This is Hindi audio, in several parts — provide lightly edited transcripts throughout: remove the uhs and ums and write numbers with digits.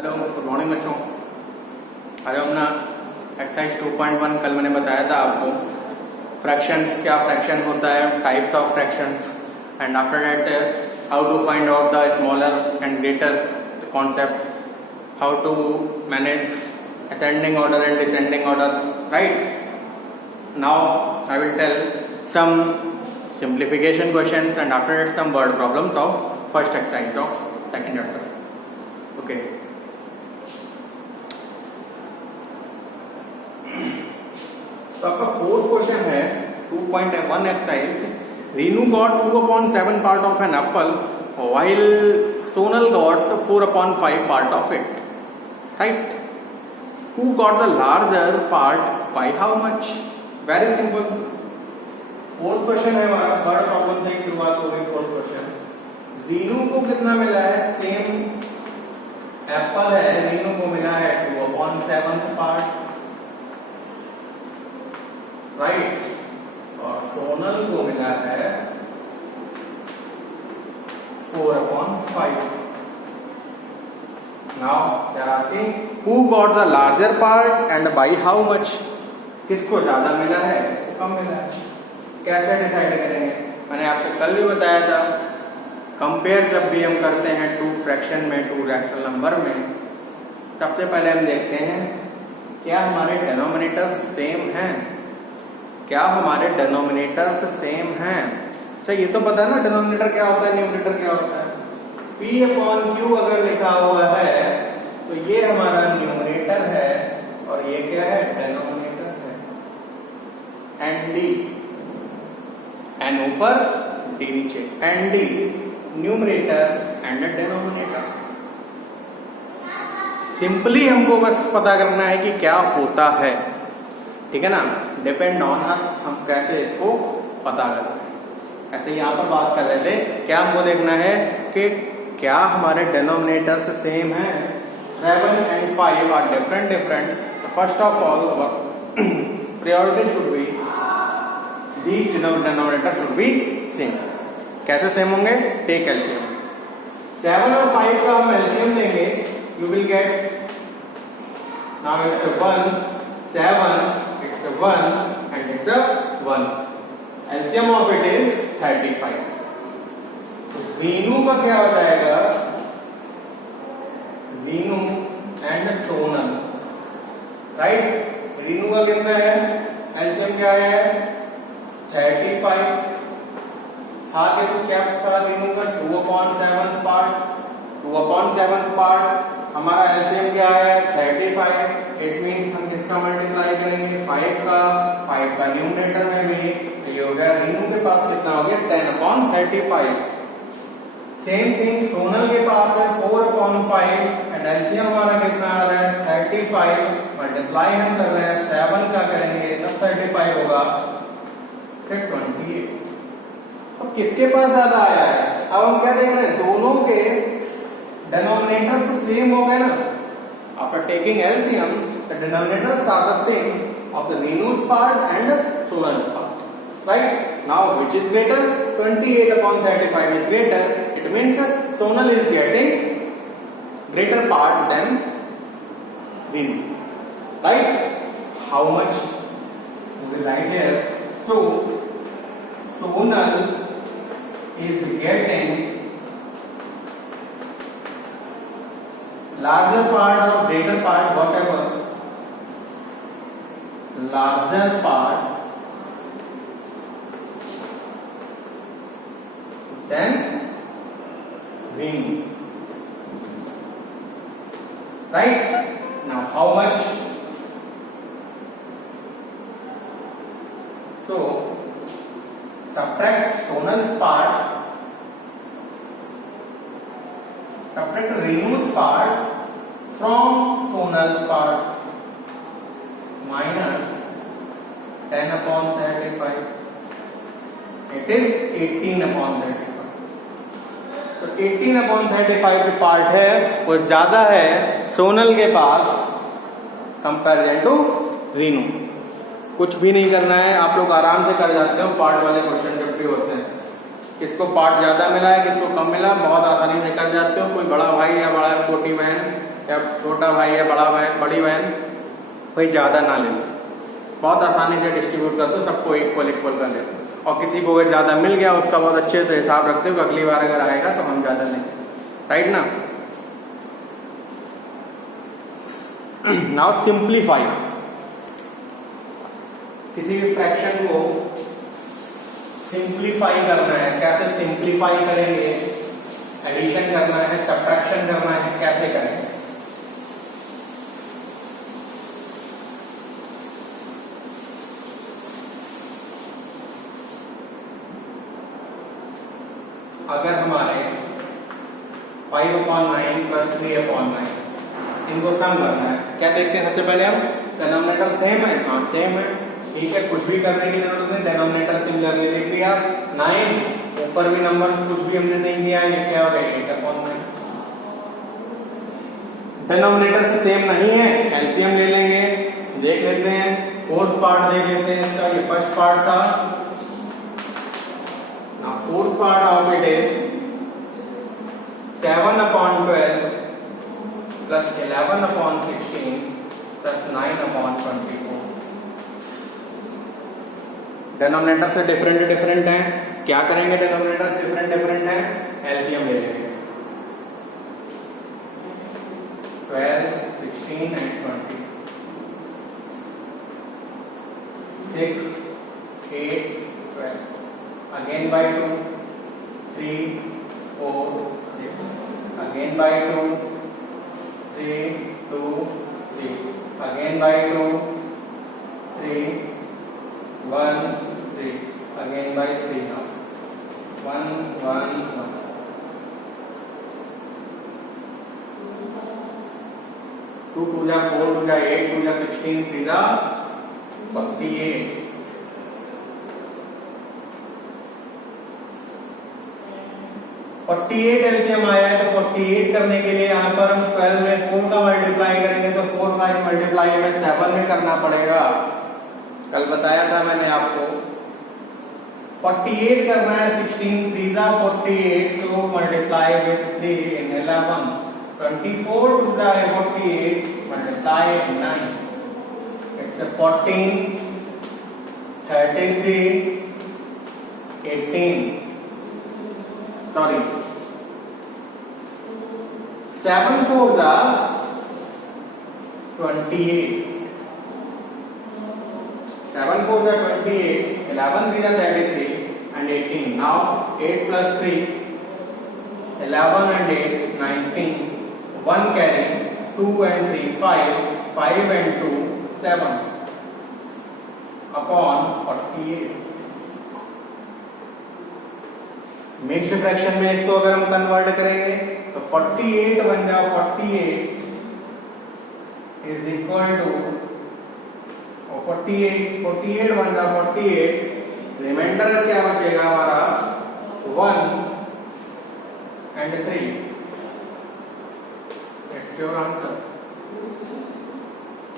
हेलो, गुड मॉर्निंग बच्चों। आज अपना एक्सरसाइज 2.1 कल मैंने बताया था आपको फ्रैक्शंस, क्या फ्रैक्शन होता है, types of fractions, and after that how to find out the smaller and greater concept, how to manage ascending order and descending order, right? Now I will tell some simplification questions and after that some word problems of first exercise of second chapter. Okay. तो आपका फोर्थ क्वेश्चन है 2.1 exercise. Reenu got 2/7 part of an apple while Sonal got 4/5 part of it, right? Who got the larger part by how much? Very simple. Fourth question है हमारा, बर्ड प्रॉब्लम से शुरुआत हो गई। फोर्थ क्वेश्चन, रीनू को कितना मिला है? सेम एप्पल है, रीनू को मिला है 2/7 पार्ट, राइट? और सोनल को मिला है 4/5। Now they are asking who got the larger part and by how much? किसको ज्यादा मिला है, किसको कम मिला है? कैसे डिसाइड करेंगे? मैंने आपको कल भी बताया था, कंपेयर जब भी हम करते हैं टू फ्रैक्शन में, टू रैशनल नंबर में, सबसे पहले हम देखते हैं क्या हमारे डिनोमिनेटर्स सेम हैं, क्या हमारे डिनोमिनेटर्स सेम हैं। अच्छा, ये तो पता है ना डिनोमिनेटर क्या होता है, न्यूमरेटर क्या होता है। P/Q अगर लिखा हुआ है तो ये हमारा न्यूमरेटर है और ये क्या है, डिनोमिनेटर है। एन डी, एन ऊपर डी नीचे, N D numerator and denominator. Simply हमको बस पता करना है कि क्या होता है, ठीक है ना। डिपेंड ऑन अस, हम कैसे इसको पता करते हैं। ऐसे यहाँ पर बात कर लेते, क्या हमको देखना है कि क्या हमारे डिनोमिनेटर्स सेम हैं। 7 and 5 are different. First of all priority should be these denominator should be same. कैसे सेम होंगे? Take LCM. 7 और 5 का हम एलसीएम लेंगे, you will get, now it's 1, 7, it's 1 and it's a 1. LCM of it is 35. Rinu का क्या हो जाएगा? Rinu and Sonal, right? रीनू का कितना है? एलसीएम क्या है? 35। हाँ, तो क्या था रीनू का? 2/7 पार्ट। 2/7 पार्ट हमारा एलसीएम क्या है? 35। इट मीन्स हम किसका मल्टीप्लाई करेंगे? 5 का न्यूमरेटर में भी ये हो गया। रीनू के पास कितना हो गया? 10/35। सेम थिंग सोनल के पास है 4/5 एंड एलसीएम हमारा कितना आ रहा है? 35। मल्टीप्लाई हम कर रहे हैं, 7 का करेंगे तब 35 होगा, फिर 28। अब किसके पास ज्यादा आया है? अब हम क्या देख रहे हैं, दोनों के डिनोमिनेटर तो सेम हो गए ना। After taking LCM the denominators are the same of the Rinu's part and Sonal's part, right? Now which is greater? 28/35 is greater. It means Sonal is getting greater part than Reenu, right? How much? We will write here. So Sonal is getting larger part or greater part, whatever, larger part than Reenu, right? Now how much? So subtract Sonal's part, subtract Reenu's part from Sonal's part, minus 10/35. It is 18/35. तो 18/35 जो पार्ट है वो ज्यादा है सोनल के पास कंपैरिजन टू रीनू। कुछ भी नहीं करना है, आप लोग आराम से कर जाते हो पार्ट वाले क्वेश्चन जब भी होते हैं। किसको पार्ट ज्यादा मिला है, किसको कम मिला, बहुत आसानी से कर जाते हो। कोई बड़ा भाई या बड़ा छोटी बहन या छोटा भाई या बड़ा बहन बड़ी बहन कोई ज़्यादा ना ले लो, बहुत आसानी से डिस्ट्रीब्यूट कर दो, सबको इक्वल इक्वल कर लेते हो। और किसी को अगर ज़्यादा मिल गया उसका बहुत अच्छे से हिसाब रखते हो, अगली बार अगर आएगा तो हम ज़्यादा लेंगे, राइट ना। नाउ सिंप्लीफाई, किसी भी फ्रैक्शन को सिंप्लीफाई करना है, कैसे सिंप्लीफाई करेंगे, एडिशन करना है, सब्ट्रैक्शन करना है, कैसे करेंगे। अगर हमारे 5/9 + 3/9 इनको सम करना है, क्या देखते हैं सबसे पहले हम, डिनोमिनेटर सेम है, हाँ सेम है, ठीक है, कुछ भी करने की जरूरत नहीं, डिनोमिनेटर सिमिलरली लिख दिया। 9 ऊपर भी नंबर कुछ भी हमने नहीं किया, ये क्या हो गया 8/9। डिनोमिनेटर से सेम नहीं है, एलसीएम ले लेंगे, देख लेते हैं, फोर्थ पार्ट देख लेते हैं इसका, ये फर्स्ट पार्ट था, now fourth part of it is 7/12 plus 11/16 plus 9/24। Denominator से डिफरेंट है, क्या करेंगे, डिनोमिनेटर डिफरेंट है, एलसीएम ले लेंगे, 12, 16 and 20, 6, 8, 12, again by 2, 3, 4, 6, again by 2, 3, 2, 3, again by 2, 3, 1, 3, again by 3 now, 1, 1, 1, 2 2 जा 4, 2 जा 8, 2 जा 16, 3 जा 48। 48 एलसीएम आया है, तो 48 करने के लिए यहाँ पर हम 12 में 4 का मल्टीप्लाई करेंगे, तो 4 का मल्टीप्लाई हमें 7 में करना पड़ेगा, कल बताया था मैंने आपको। 48 करना है, 16 3 जा 48, so multiply with 3 in 11, 24 2 जा 48, multiply 9, it's a 14, 33, 18, sorry, 7 4 जा 28, 7 4 जा 28, 11 3 जा 33 and 18, now 8 plus 3, 11 and 8, 19, 1 carry, 2 and 3, 5, 5 and 2, 7 upon 48। Mixed fraction में इसको अगर हम कन्वर्ट करेंगे तो 48 बन जाओ 48 इज इक्वल टू 48 बन जाओ 48, रिमाइंडर क्या बचेगा हमारा 1 and 3, इट्स योर आंसर,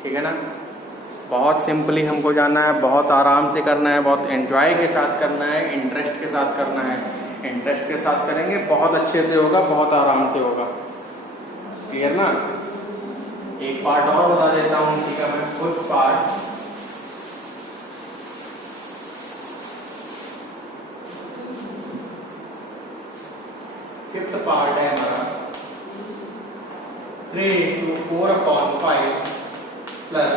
ठीक है ना। बहुत सिंपली हमको जाना है, बहुत आराम से करना है, बहुत एंजॉय के साथ करना है, इंटरेस्ट के साथ करना है, इंटरेस्ट के साथ करेंगे बहुत अच्छे से होगा, बहुत आराम से होगा, क्लियर ना। एक पार्ट और बता देता हूं, ठीक है, मैं फुल पार्ट, फिफ्थ पार्ट है हमारा 3/4/5 प्लस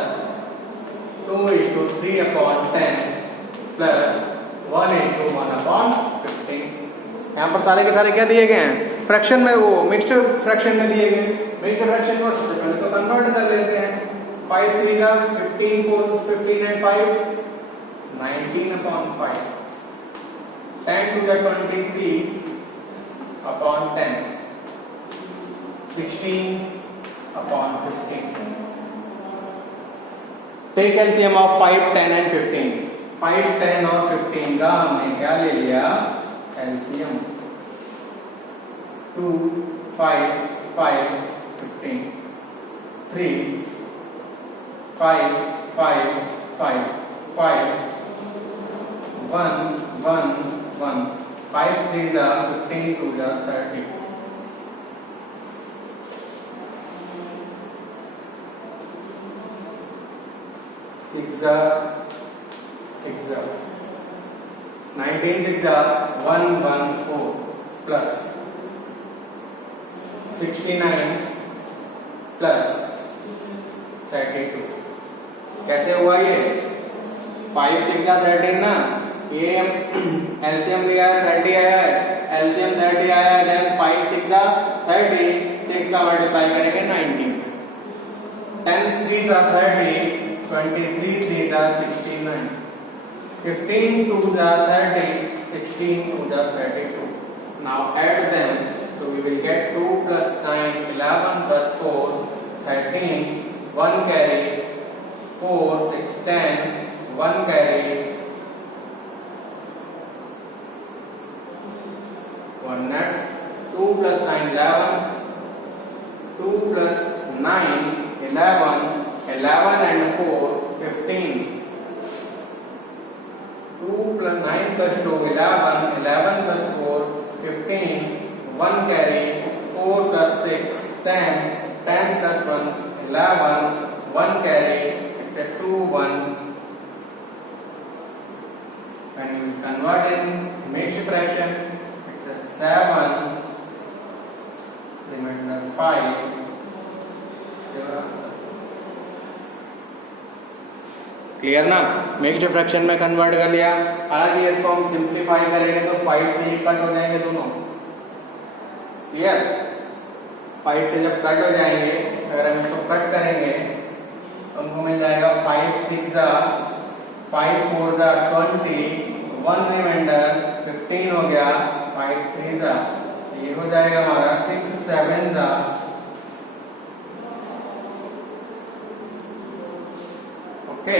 2/3/10 प्लस 1/1/15। यहाँ पर सारे के सारे क्या दिए गए हैं, फ्रैक्शन में, वो मिक्सचर फ्रैक्शन में दिए गए। मिक्सचर फ्रैक्शन को सबसे पहले तो कन्वर्ट कर लेते हैं, 5 3 का 15, 4 15 and 5 19/5, 10 2 जा 23/10, 16/15। टेक एलसीएम ऑफ 5 10 and 15, 5 10 और 15 का हमने क्या ले लिया एलसीएम, 2 5 5 15, 3 5 5 5 5 1 1 1, 5 3 15 2 30, 6 19 6 114 प्लस 69 प्लस 32। कैसे हुआ ये? 5 6 13 ना, ये एलसीएम लिया है 30 आया है, एलसीएम 30 आया है, देन 5 6 30, 6 का मल्टीप्लाई करेंगे 19, 10 3 30, 23 3 69, 15 2 30, 16 2 32. Now add them, so we will get 2 plus 9 11 plus 4 13, 1 carry 4 6 10, 1 carry 1 net, 2 plus 9 11, 2 plus 9 11, 11 and 4 15, 2 plus 9 plus 2 11, 11 plus 4 15, 1 carry 4 plus 6 10, 10 plus 1 11, 1 carry it's a 2 1. When you convert in mixed fraction, it's a 7 remainder 5 7. Clear ना? मिक्स्ड फ्रैक्शन में कन्वर्ट कर लिया। हालांकि इसको हम सिंप्लीफाई करेंगे तो 5 से ही कट हो जाएंगे दोनों। क्लियर? 5 से जब कट हो जाएंगे, अगर हम इसको कट करेंगे तो हमको मिल जाएगा 5 6 5 4 20, 1 रिमाइंडर 15 हो गया, 5 3 ये हो जाएगा हमारा 6 7 ओके।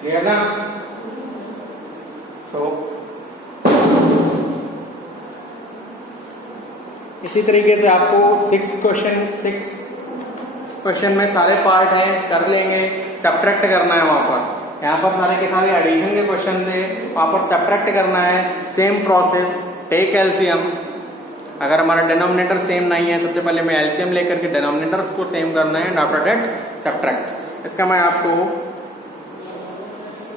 क्लियर ना? सो इसी तरीके से आपको 6 क्वेश्चन में सारे पार्ट हैं, कर लेंगे। सब्ट्रैक्ट करना है वहां पर, यहाँ पर सारे के सारे एडिशन के क्वेश्चन थे, वहां पर सब्ट्रैक्ट करना है। Same process, take LCM. अगर हमारा डिनोमिनेटर सेम नहीं है, सबसे पहले मैं एलसीएम लेकर के डिनोमिनेटर्स को सेम करना है, एंड आफ्टर दैट सब्ट्रैक्ट। इसका मैं आपको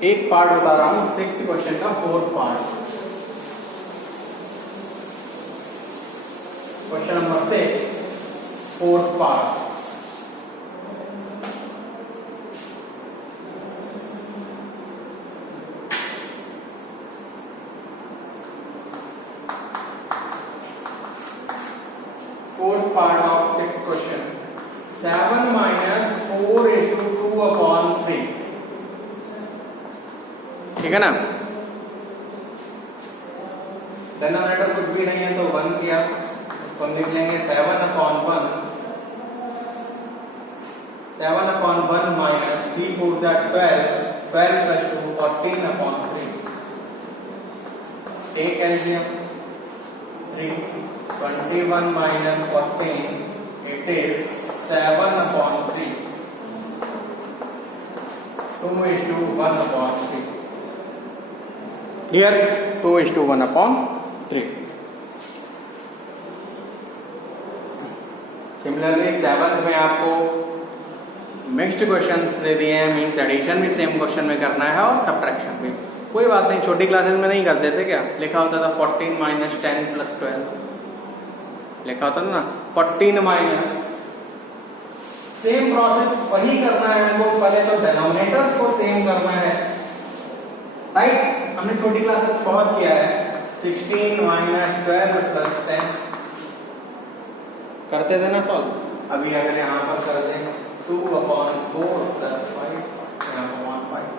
एक पार्ट बता रहा हूं, 6th क्वेश्चन का 4th part. Question number 6 4th part. Fourth part of 6th question. 7 minus 4 into 2 upon 3. ठीक है ना? डिनोमिनेटर कुछ भी नहीं है तो 1 किया, उसको लिख लेंगे 7 upon 1 minus 3 4 12, 12 plus 2 14 upon 3. Take LCM 3 21 minus 14, it is 7 upon 3. 2 is to 1 upon 3. Here 2 is to 1 upon 3. Similarly 7th में आपको मिक्स्ड क्वेश्चंस दे दिए हैं, मीन्स एडिशन भी सेम क्वेश्चन में करना है और सब्ट्रैक्शन भी। कोई बात नहीं, छोटी क्लासेस में नहीं करते थे क्या? लिखा होता था 14 minus 10 plus 12, लिखा होता था ना 14 माइनस। सेम प्रोसेस वही करना है हमको, पहले तो डिनोमिनेटर्स को सेम करना है, राइट? हमने छोटी क्लास में बहुत किया है। 16 minus 12 plus 10 करते थे ना सॉल्व। अभी अगर यहाँ पर कर दें 2 upon 4 plus 5, यहाँ पर 1 5।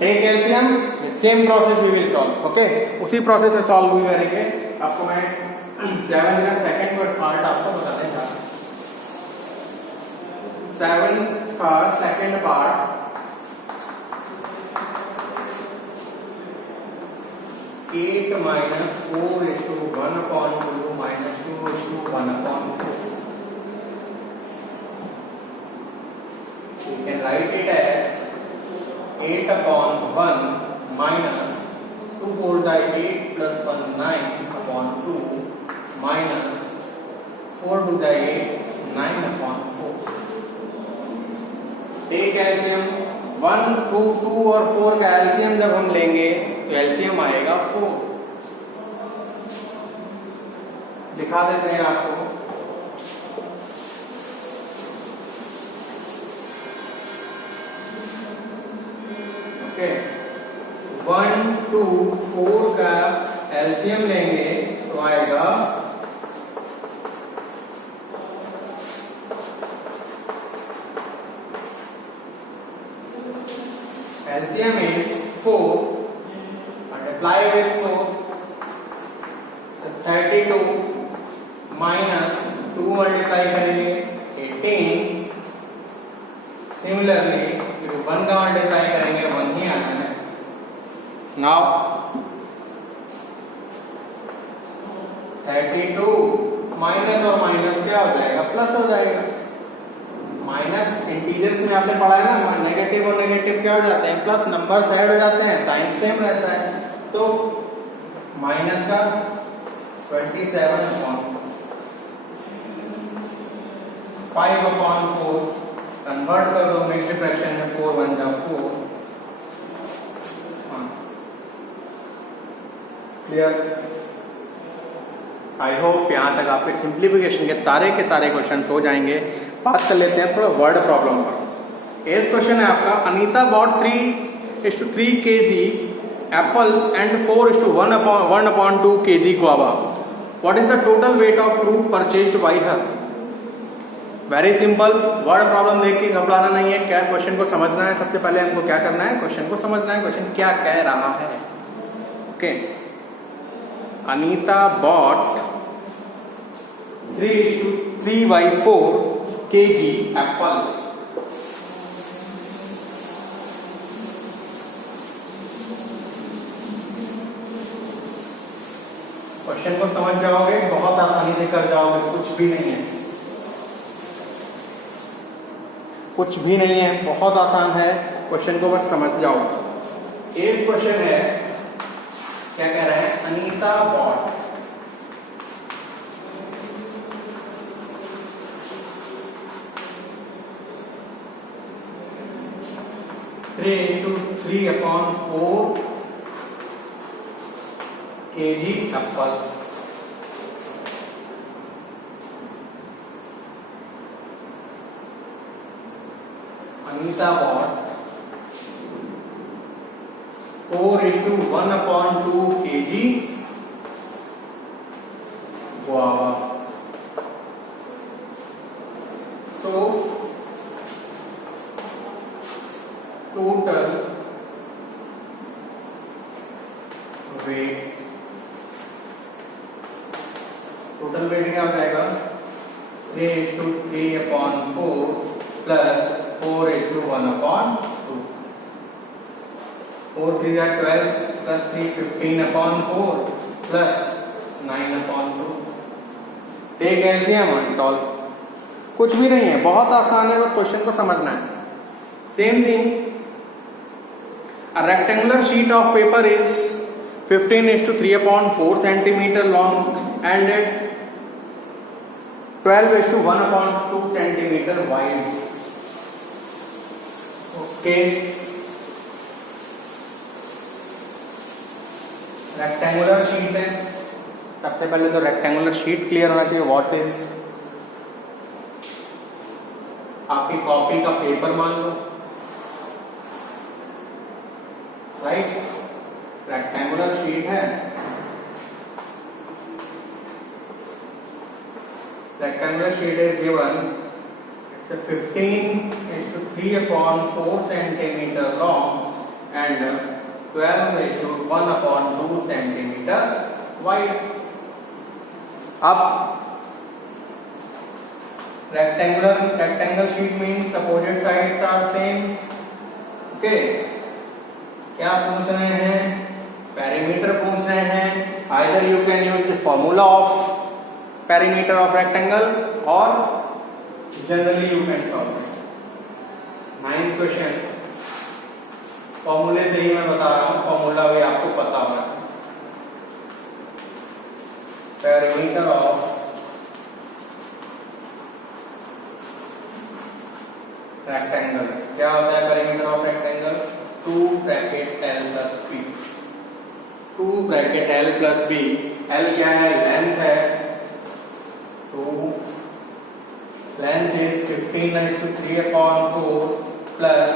Take LCM, same process we will solve, okay? उसी प्रोसेस से सॉल्व भी करेंगे। आपको मैं 7 का सेकंड पार्ट आपको बता देगा। 7 का second part 8 minus 4 is to 1 upon 2 minus 2 is to 1 upon 4. You can write it as 8 upon 1 minus 2 4 8 plus 1 9 upon 2 minus 4 to the 8 9/4। Take LCM 1 2 और 4 का एलसीएम जब हम लेंगे तो एलसीएम आएगा 4। दिखा देते हैं आपको। ओके 1 2 4 का एलसीएम लेंगे तो आएगा LCM is 4 multiply with 4, so 32 minus 2 multiply करेंगे 18। सिमिलरली 1 का मल्टीप्लाई करेंगे 1 ही आना है। नाउ 32 माइनस और माइनस क्या हो जाएगा, प्लस हो जाएगा। माइनस इंटीजर्स में आपने पढ़ा है ना, नेगेटिव और नेगेटिव क्या हो जाते हैं, प्लस, नंबर साइड हो जाते हैं, साइन सेम रहता है। तो माइनस का 27/5/4 कन्वर्ट कर दो मिक्स्ड फ्रैक्शन में, 4 1 जा 4। क्लियर? आई होप यहाँ तक आपके सिंप्लीफिकेशन के सारे क्वेश्चन हो जाएंगे। बात कर लेते हैं थोड़ा वर्ड प्रॉब्लम पर। एथ क्वेश्चन है आपका, Anita bought 3:3 kg apples and 4:1/2 kg guava. What is the total weight of fruit purchased by her? Very simple, word problem देख के घबराना नहीं है। क्या क्वेश्चन को समझना है, सबसे पहले हमको क्या करना है, क्वेश्चन को समझना है, क्वेश्चन क्या कह रहा है। Okay, Anita bought 3:3/4 kg apples. Question को समझ जाओगे, बहुत आसानी से कर जाओगे, कुछ भी नहीं है, कुछ भी नहीं है, बहुत आसान है। क्वेश्चन को बस समझ जाओ। एक क्वेश्चन है, क्या कह रहा है, Anita bought 3:3/4 kg apple. Anita bought 4:1/2 kg guava. So total weight क्या हो जाएगा, 3:3/4 plus 4:1/2। 4 3 12 plus 3 15/4 plus 9/2। Take LCM and solve. कुछ भी नहीं है, बहुत आसान है, बस क्वेश्चन को समझना है। Same thing, a rectangular sheet of paper is 15:3/4 centimeter long and 12:1/2 centimeter wide. Okay, rectangular sheet है, सबसे पहले तो रेक्टेंगुलर शीट क्लियर होना चाहिए। व्हाट इज, आपकी कॉपी का पेपर मान लो, राइट, रेक्टेंगुलर शीट है। Rectangular sheet is given, it's 15:3/4 centimeter long and 12:1/2 centimeter wide. अब rectangle sheet means opposite sides are same. Okay, क्या पूछ रहे हैं, पेरीमीटर पूछ रहे हैं। Either you can use the formula of perimeter of rectangle or generally you can solve it. 9th question, फॉर्मूले से ही मैं बता रहा हूं, फॉर्मूला भी आपको पता होना। perimeter of rectangle. क्या होता है perimeter of rectangle? 2 bracket L plus B. 2 bracket L plus B. L क्या है? लेंथ है. तो length is 15/3/4 plus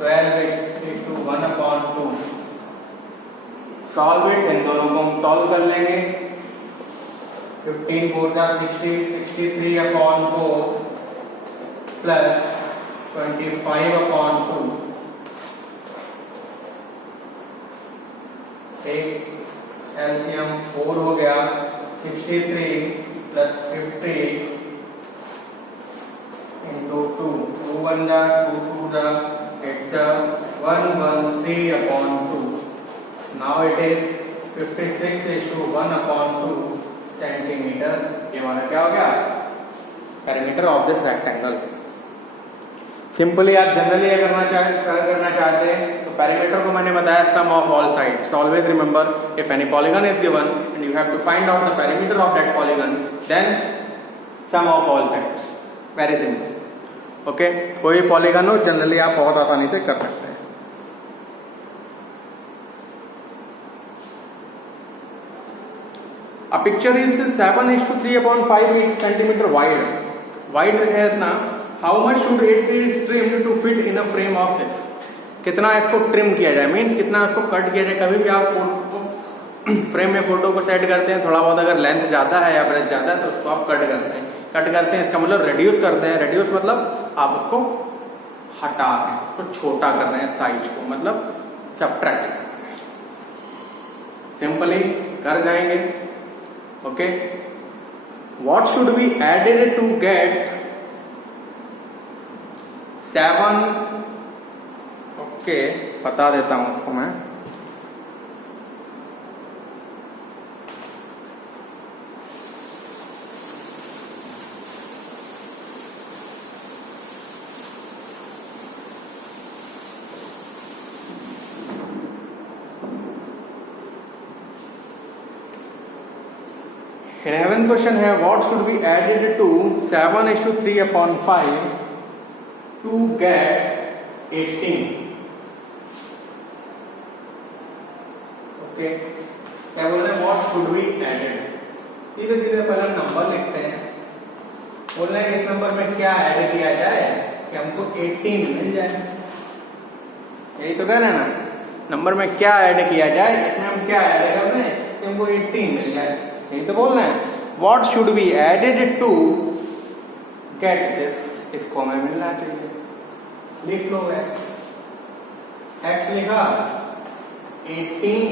12/1/2. Solve it. इन दोनों को हम सॉल्व कर लेंगे. 15 4 जा 60, 63/4 प्लस 25/2. एक एलसीएम 4 हो गया. 63 प्लस 50 इंटू 2. 2 1 जा 2 2 जा 8 जा 113/2. Now it is 56/1/2 centimetre. ये हमारा क्या हो गया? Perimeter of this rectangle. Simply आप जनरली करना चाहते हैं तो पेरीमीटर को मैंने बताया sum of all sides. Always remember if any polygon is given and you have to find out the perimeter of that polygon then sum of all sides. Very simple. Okay. कोई पॉलीगन हो जनरली आप बहुत आसानी से कर सकते हैं. A picture is 7:3/5 centimeter wide. Wide है इतना. How much should it be trimmed to fit in a frame of this? कितना इसको ट्रिम किया जाए, मीन्स कितना इसको कट किया जाए. कभी भी आप फ्रेम में फोटो को सेट करते हैं, थोड़ा बहुत अगर लेंथ ज्यादा है या ब्रेथ ज्यादा है तो उसको आप कट करते हैं. कट करते हैं इसका मतलब रिड्यूस करते हैं. रिड्यूस मतलब आप उसको हटा रहे हैं, उसको छोटा कर रहे हैं साइज को, मतलब सबट्रैक्ट. सिंपली कर जाएंगे. Okay. What should be added to get 7. Okay, बता देता हूं उसको मैं. इलेवेंथ क्वेश्चन है what should be added to 7:3/5 to get 18. Okay. क्या बोल रहे हैं? What should be added. सीधे सीधे पहले नंबर लिखते हैं. बोल रहे हैं इस नंबर में क्या ऐड किया जाए कि हमको 18 मिल जाए. यही तो कहना है ना. नंबर में क्या ऐड किया जाए, इसमें हम क्या ऐड कर रहे हैं कि हमको 18 मिल जाए. यही तो बोलना है. What should be added to get this? इसको हमें मिलना चाहिए. लिख लो x. x लिखा. 18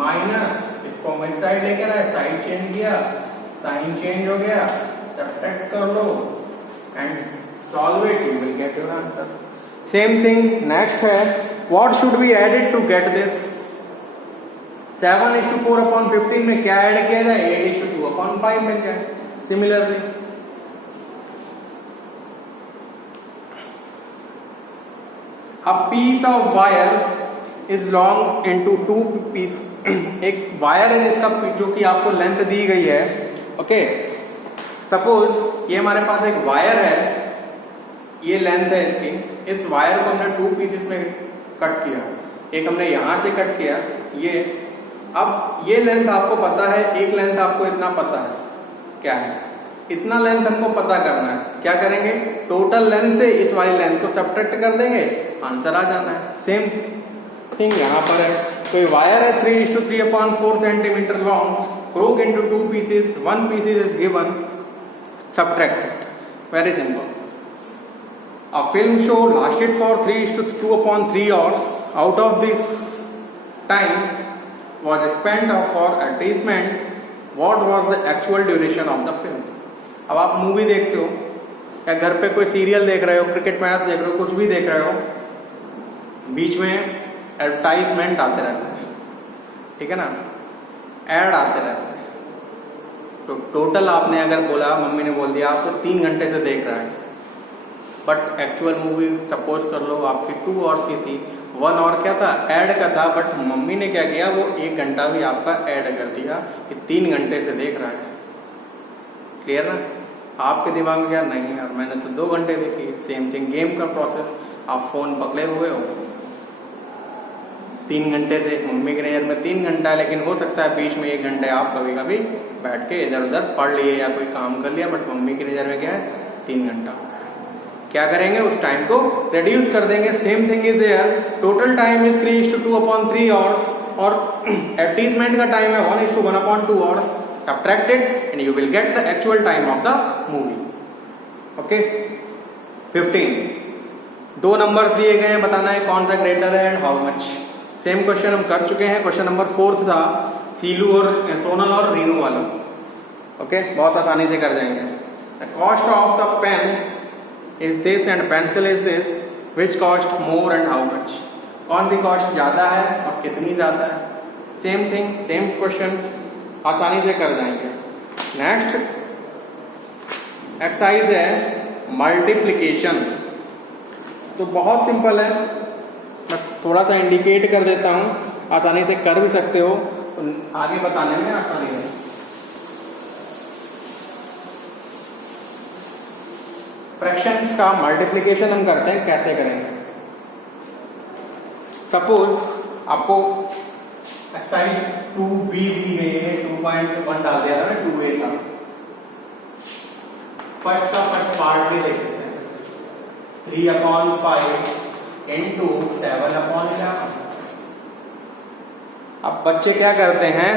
माइनस इसको हम इस साइड लेकर आए, साइड चेंज किया, साइन चेंज हो गया, सब्ट्रैक्ट कर लो and solve it. You will get your answer. Same thing next है. What should be added to get this? 7:4/15 में क्या ऐड किया जाए? 8:2/5 मिल जाए. Similarly a piece of wire is long into 2 piece. एक वायर है जिसका जो कि आपको लेंथ दी गई है. ओके. सपोज ये हमारे पास एक वायर है, ये लेंथ है इसकी. इस वायर को हमने 2 पीसेस में कट किया. एक हमने यहां से कट किया ये. अब ये लेंथ आपको पता है, एक लेंथ आपको इतना पता है. क्या है? इतना लेंथ हमको पता करना है. क्या करेंगे? टोटल लेंथ से इस वाली लेंथ को सब्ट्रैक्ट कर देंगे, आंसर आ जाना है. सेम थिंग यहाँ पर है. कोई वायर है 3:3/4 centimetre long, broke into 2 pieces, 1 piece is given, subtract it. Very simple. A film show lasted for 3:2/3 hours. Out of this time was spent for advertisement. What was the actual duration of the film? अब आप मूवी देखते हो या घर पे कोई सीरियल देख रहे हो, क्रिकेट मैच देख रहे हो, कुछ भी देख रहे हो, बीच में एडवर्टाइजमेंट आते रहते हैं. ठीक है ना. ऐड आते रहते हैं. तो टोटल आपने अगर बोला, मम्मी ने बोल दिया आपको 3 घंटे से देख रहा है, बट एक्चुअल मूवी सपोज कर लो आपकी 2 आवर्स की थी. 1 आवर क्या था? ऐड का था. बट मम्मी ने क्या किया, वो 1 घंटा भी आपका ऐड कर दिया कि 3 घंटे से देख रहा है. क्लियर ना? आपके दिमाग में क्या, नहीं यार मैंने तो 2 घंटे देखी। सेम थिंग गेम का प्रोसेस, आप फोन पकड़े हुए हो 3 घंटे से, मम्मी की नज़र में 3 घंटा है, लेकिन हो सकता है बीच में 1 घंटे आप कभी कभी बैठ के इधर उधर पढ़ लिए या कोई काम कर लिया, बट मम्मी की नज़र में क्या है, 3 घंटा। क्या करेंगे, उस टाइम को रिड्यूस कर देंगे। Same thing is there, total time is 3:2/3 hours और एडवर्टीजमेंट का टाइम है 1:1/2 hours. Subtract it and you will get the actual time of the movie. Okay 15, 2 numbers दिए गए हैं, बताना है कौन सा ग्रेटर है and how much. Same question हम कर चुके हैं, क्वेश्चन नंबर 4 था सीलू और सोनल और रीनू वाला। ओके बहुत आसानी से कर जाएंगे। The cost of the pen is this and pencil is this, which cost more and how much. कौन सी कॉस्ट ज्यादा है और कितनी ज्यादा है। सेम थिंग सेम क्वेश्चन आसानी से कर जाएंगे। नेक्स्ट एक्सरसाइज है मल्टीप्लिकेशन। तो बहुत सिंपल है, बस थोड़ा सा इंडिकेट कर देता हूं, आसानी से कर भी सकते हो, तो आगे बताने में आसानी है। फ्रैक्शंस का मल्टीप्लिकेशन हम करते हैं, कैसे करेंगे। सपोज आपको एक्सरसाइज 2B दी गई है, 2.1 डाल दिया था, 2A था। फर्स्ट का फर्स्ट पार्ट भी देखते हैं, 3/5 into 7/11। अब बच्चे क्या करते हैं,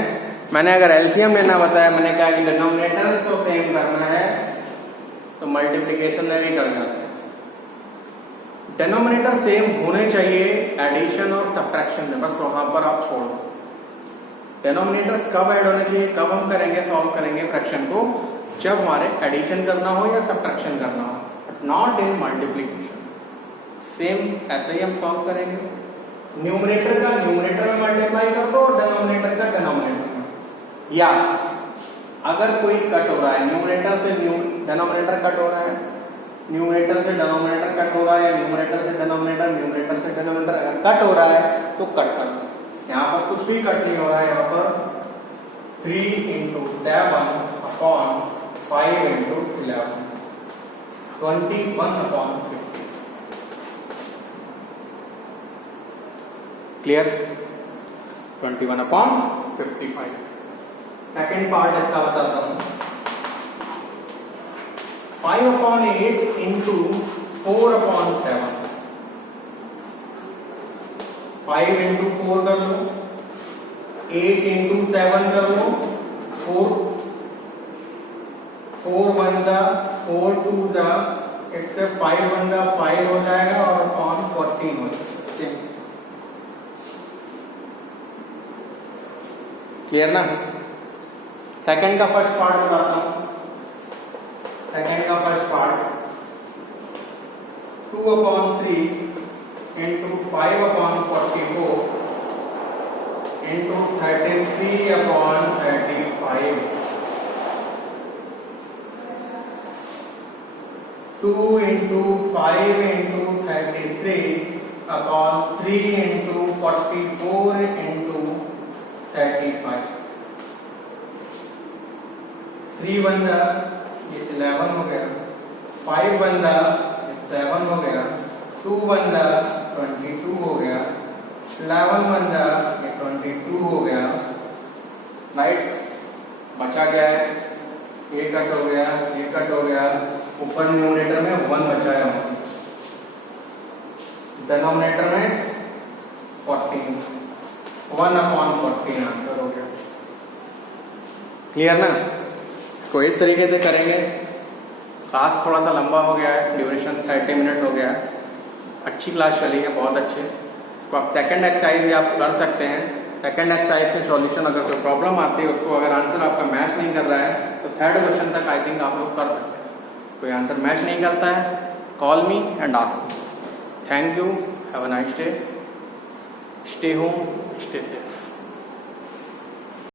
मैंने अगर एलसीएम लेना बताया, मैंने कहा कि डिनोमिनेटर्स को सेम करना है, तो मल्टीप्लिकेशन में भी कर जाते हैं। डिनोमिनेटर सेम होने चाहिए एडिशन और सब्ट्रैक्शन में, बस वहां पर आप छोड़ दो। डिनोमिनेटर्स कब ऐड होने चाहिए, कब हम करेंगे, सॉल्व करेंगे फ्रैक्शन को, जब हमारे एडिशन करना हो या सब्ट्रैक्शन करना हो, but not in multiplication. Same ऐसे ही हम सॉल्व करेंगे। न्यूमरेटर का न्यूमरेटर में मल्टीप्लाई कर दो और डिनोमिनेटर का डिनोमिनेटर में। या अगर कोई कट हो रहा है, न्यूमरेटर से डिनोमिनेटर कट हो रहा है, न्यूमरेटर से डिनोमिनेटर कट हो रहा है, न्यूमरेटर से डिनोमिनेटर, न्यूमरेटर से डिनोमिनेटर अगर कट हो रहा है तो कट कर दो। यहाँ पर कुछ भी कट नहीं हो रहा है, यहाँ पर 3 into 7/5 into 11, 21/50। Clear? 21/55। Second part इसका बताता हूं, 5/8 into 4/7। 5 into 4 कर लो, 8 into 7 कर लो, 4 बनता 4 2 जा, इससे 5 बनता 5 हो जाएगा और अपॉन 14 हो जाएगा। क्लियर ना? सेकंड का फर्स्ट पार्ट बताता हूं। सेकंड का first part 2/3 into 5/44 into 33/35। 2 into 5 into 33/3 into 44 into 35। 3 बंदा ये 11 हो गया, 5 बंदा 7 हो गया, 2 बंदा 22 हो गया, 11 बंदा 22 हो गया। राइट, बचा क्या है, ये कट हो गया, ये कट हो गया, ऊपर न्यूमरेटर में 1 बचा है, डिनोमिनेटर में 14, 1/14 आंसर हो गया। क्लियर ना? इसको इस तरीके से करेंगे। क्लास थोड़ा सा लंबा हो गया है, ड्यूरेशन 30 मिनट हो गया है। अच्छी क्लास चली है, बहुत अच्छे। तो आप सेकंड एक्सरसाइज भी आप कर सकते हैं। सेकंड एक्सरसाइज के सॉल्यूशन अगर कोई प्रॉब्लम आती है, उसको अगर आंसर आपका मैच नहीं कर रहा है, तो थर्ड क्वेश्चन तक आई थिंक आप लोग कर सकते हैं। कोई आंसर मैच नहीं करता है, call me and ask me. Thank you, have a nice day, stay home, stay safe.